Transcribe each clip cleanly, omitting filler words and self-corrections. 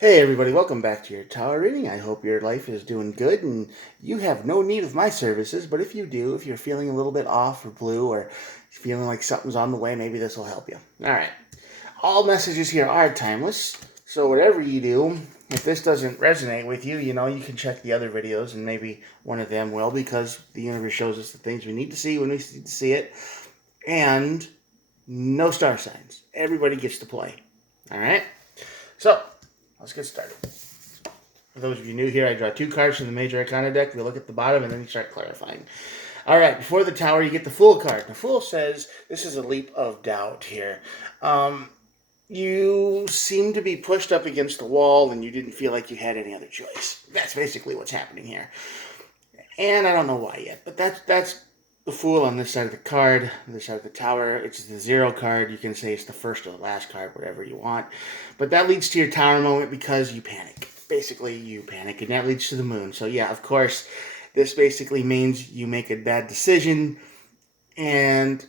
Hey everybody, welcome back to your tower reading. I hope your life is doing good and you have no need of my services, but if you do, if you're feeling a little bit off or blue or feeling like something's on the way, maybe this will help you. All right. All messages here are timeless, so whatever you do, if this doesn't resonate with you, you can check the other videos and maybe one of them will, because the universe shows us the things we need to see when we need to see it. And no star signs. Everybody gets to play. All right? So, let's get started. For those of you new here, I draw two cards from the Major Arcana deck. We look at the bottom and then you start clarifying. All right, before the Tower, you get the Fool card. The Fool says this is a leap of doubt here. You seem to be pushed up against the wall and you didn't feel like you had any other choice. That's basically what's happening here. And I don't know why yet, but that's the Fool on this side of the card. On this side of the Tower, it's the 0 card. You can say it's the first or the last card, whatever you want. But that leads to your Tower moment because you panic. Basically, you panic, and that leads to the Moon. So yeah, of course, this basically means you make a bad decision, and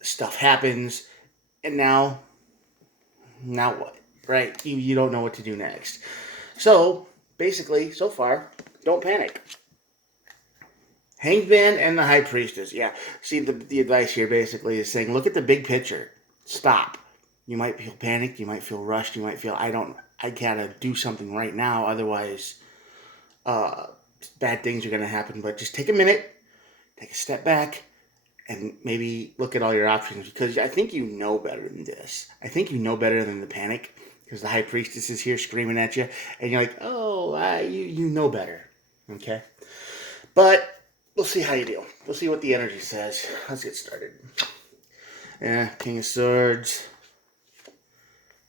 stuff happens, and now what? Right? You don't know what to do next. So basically, so far, don't panic. Hanged Man and the High Priestess. Yeah. See, the advice here basically is saying, look at the big picture. Stop. You might feel panicked. You might feel rushed. You might feel, I gotta do something right now. Otherwise, bad things are going to happen. But just take a minute, take a step back, and maybe look at all your options. Because I think you know better than this. I think you know better than the panic. Because the High Priestess is here screaming at you. And you're like, oh, you know better. Okay? But we'll see how you do. We'll see what the energy says. Let's get started. Yeah, King of Swords.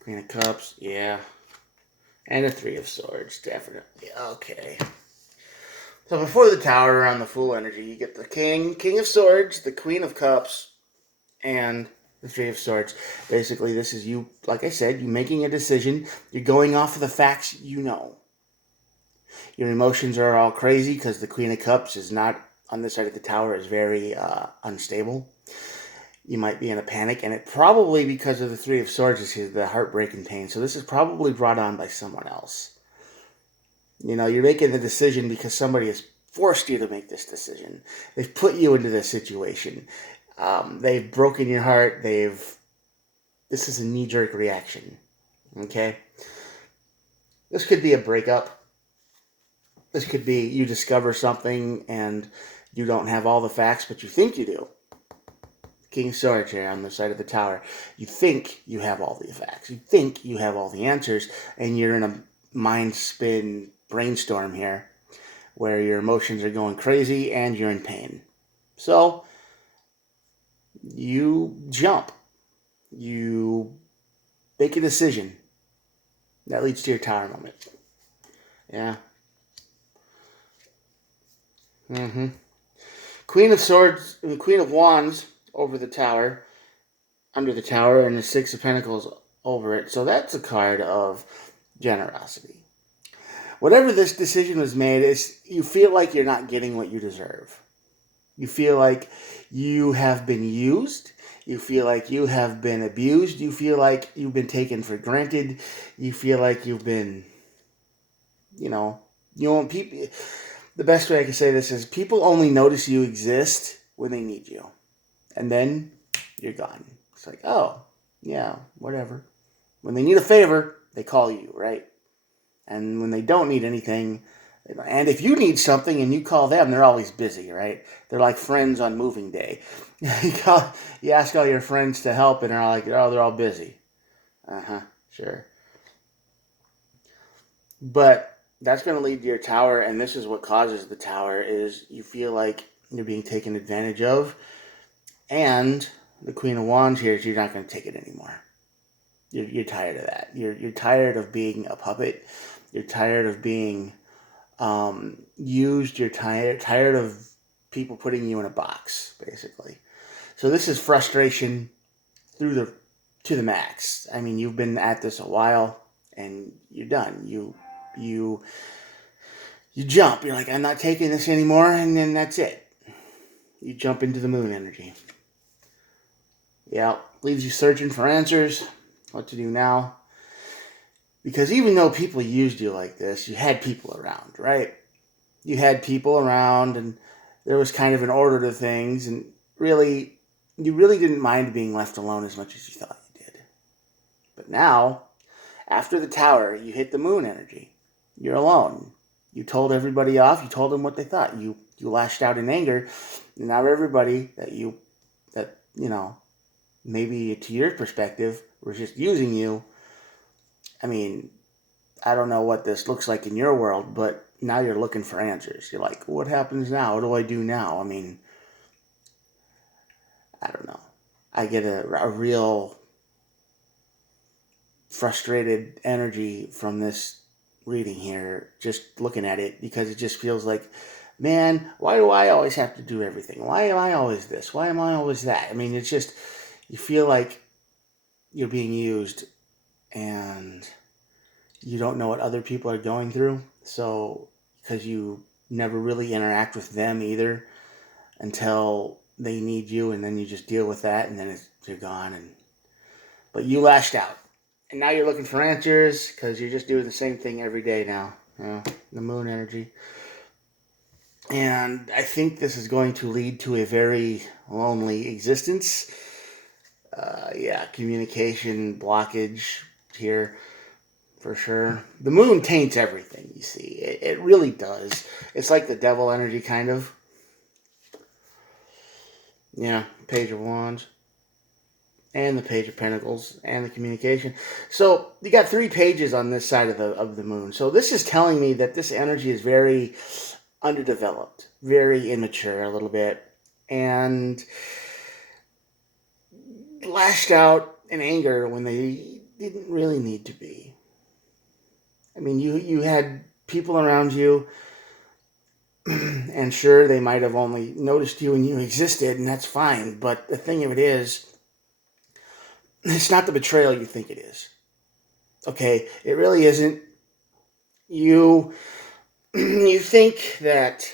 Queen of Cups, yeah. And a 3 of Swords, definitely. Okay. So before the Tower on the Fool energy, you get the King of Swords, the Queen of Cups, and the 3 of Swords. Basically, this is you, like I said, you making a decision. You're going off of the facts you know. Your emotions are all crazy because the Queen of Cups is not, on this side of the Tower, is very unstable. You might be in a panic, and it probably, because of the 3 of Swords, is the heartbreak and pain. So this is probably brought on by someone else. You're making the decision because somebody has forced you to make this decision. They've put you into this situation. They've broken your heart. This is a knee-jerk reaction. Okay? This could be a breakup. This could be you discover something and you don't have all the facts, but you think you do. King of Swords here on the side of the Tower. You think you have all the facts. You think you have all the answers, and you're in a mind spin brainstorm here where your emotions are going crazy and you're in pain. So you jump. You make a decision. That leads to your Tower moment. Yeah. Queen of Swords, Queen of Wands over the Tower, under the Tower, and the 6 of Pentacles over it. So that's a card of generosity. Whatever this decision was made, you feel like you're not getting what you deserve. You feel like you have been used. You feel like you have been abused. You feel like you've been taken for granted. You feel like you've been, people. The best way I can say this is people only notice you exist when they need you. And then you're gone. It's like, oh, yeah, whatever. When they need a favor, they call you, right? And when they don't need anything, and if you need something and you call them, they're always busy, right? They're like friends on moving day. You ask all your friends to help, and they're all like, oh, they're all busy. Sure. But that's going to lead to your Tower, and this is what causes the Tower, is you feel like you're being taken advantage of, and the Queen of Wands here is you're not going to take it anymore. You're tired of that. You're tired of being a puppet. You're tired of being used. You're tired of people putting you in a box, basically. So this is frustration to the max. I mean, you've been at this a while, and you're done. You jump. You're like, I'm not taking this anymore, and then that's it. You jump into the Moon energy. Yeah, leaves you searching for answers. What to do now? Because even though people used you like this, you had people around, right? You had people around, and there was kind of an order to things, and really, you really didn't mind being left alone as much as you thought you did. But now, after the tower, you hit the moon energy. You're alone. You told everybody off. You told them what they thought. You lashed out in anger. And now everybody that maybe to your perspective was just using you. I mean, I don't know what this looks like in your world, but now you're looking for answers. You're like, what happens now? What do I do now? I mean, I don't know. I get a real frustrated energy from this reading here, just looking at it, because it just feels like, man, why do I always have to do everything? Why am I always this? Why am I always that? I mean, it's just, you feel like you're being used, and you don't know what other people are going through. So, because you never really interact with them either until they need you, and then you just deal with that, and then you're gone. But you lashed out, and now you're looking for answers because you're just doing the same thing every day now. The moon energy. And I think this is going to lead to a very lonely existence. Communication blockage here for sure. The moon taints everything, you see. It really does. It's like the devil energy, kind of. Yeah, Page of Wands. And the Page of Pentacles and the communication. So you got 3 pages on this side of the moon. So this is telling me that this energy is very underdeveloped, very immature a little bit, and lashed out in anger when they didn't really need to be. I mean, you had people around you, and sure, they might have only noticed you when you existed, and that's fine. But the thing of it is, it's not the betrayal you think it is. Okay, it really isn't. You you think that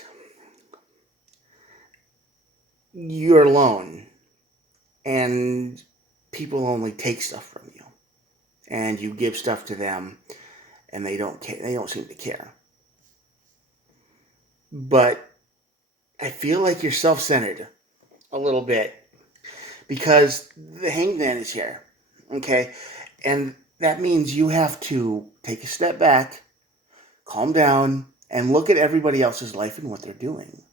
you're alone, and people only take stuff from you, and you give stuff to them, and they don't care. They don't seem to care. But I feel like you're self-centered a little bit, because the hangman is here, okay? And that means you have to take a step back, calm down, and look at everybody else's life and what they're doing.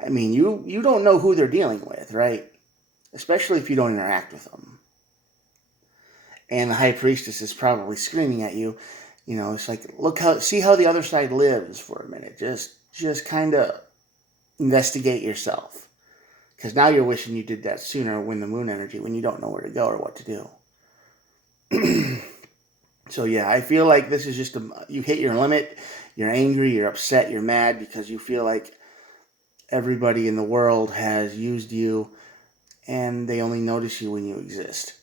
I mean, you don't know who they're dealing with, right? Especially if you don't interact with them. And the High Priestess is probably screaming at you. You know, it's like, see how the other side lives for a minute. Just kind of investigate yourself. Because now you're wishing you did that sooner when the moon energy, when you don't know where to go or what to do. So yeah, I feel like this is just you hit your limit. You're angry, you're upset, you're mad because you feel like everybody in the world has used you, and they only notice you when you exist,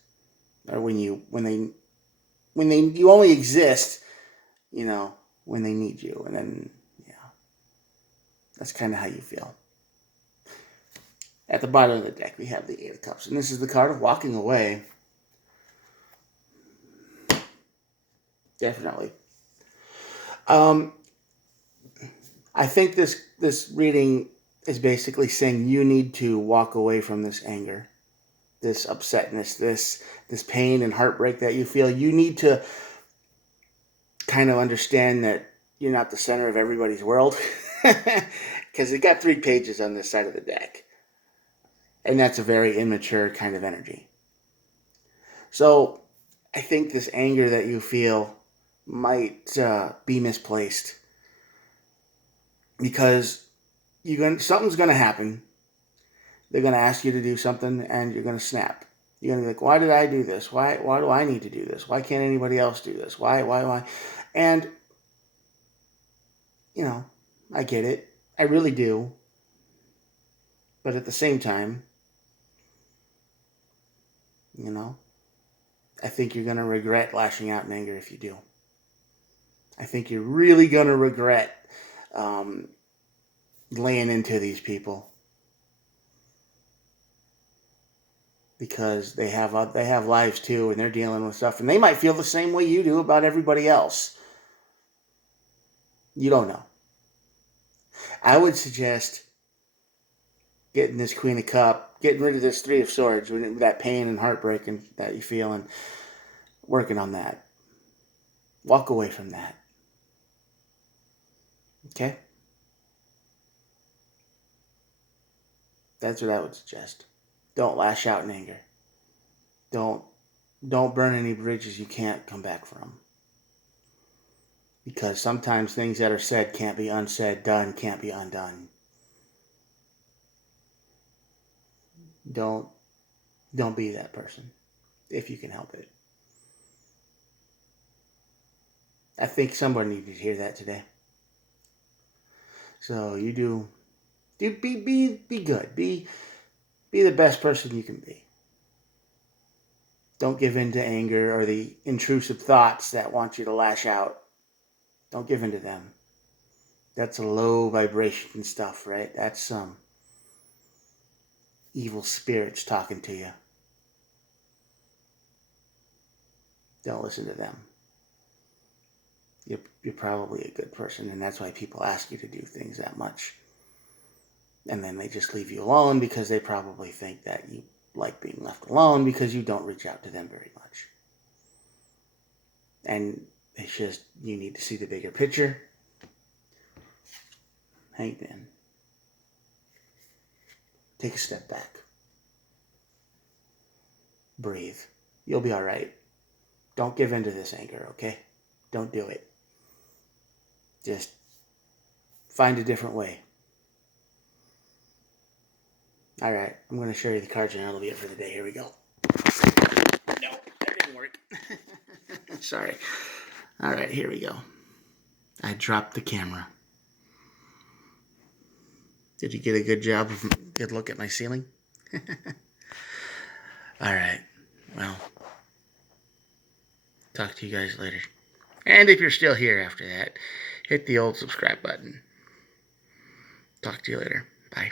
or when you only exist, when they need you, and then that's kind of how you feel. At the bottom of the deck, we have the Eight of Cups, and this is the card of walking away. Definitely. I think this reading is basically saying you need to walk away from this anger, this upsetness, this pain and heartbreak that you feel. You need to kind of understand that you're not the center of everybody's world, because it got 3 pages on this side of the deck, and that's a very immature kind of energy. So I think this anger that you feel might be misplaced, because something's going to happen. They're going to ask you to do something, and you're going to snap. You're going to be like, why did I do this? Why do I need to do this? Why can't anybody else do this? Why? And, I get it. I really do. But at the same time, I think you're going to regret lashing out in anger if you do. I think you're really going to regret laying into these people. because they have lives too, and they're dealing with stuff, and they might feel the same way you do about everybody else. You don't know. I would suggest getting this Queen of Cup, getting rid of this Three of Swords, that pain and heartbreak and that you feel, and working on that. Walk away from that. Okay? That's what I would suggest. Don't lash out in anger. Don't burn any bridges you can't come back from. Because sometimes things that are said can't be unsaid, done can't be undone. Don't be that person if you can help it. I think somebody needed to hear that today. So you be good. Be the best person you can be. Don't give in to anger or the intrusive thoughts that want you to lash out. Don't give in to them. That's a low vibration stuff, right? That's some evil spirits talking to you. Don't listen to them. You're probably a good person, and that's why people ask you to do things that much. And then they just leave you alone because they probably think that you like being left alone because you don't reach out to them very much. And it's just, you need to see the bigger picture. Hang in. Take a step back. Breathe. You'll be all right. Don't give in to this anger, okay? Don't do it. Just find a different way. All right, I'm going to show you the cards and that'll be it for the day. Here we go. No, that didn't work. Sorry. All right, here we go. I dropped the camera. Did you get a good look at my ceiling? All right, well, talk to you guys later. And if you're still here after that, hit the old subscribe button. Talk to you later. Bye.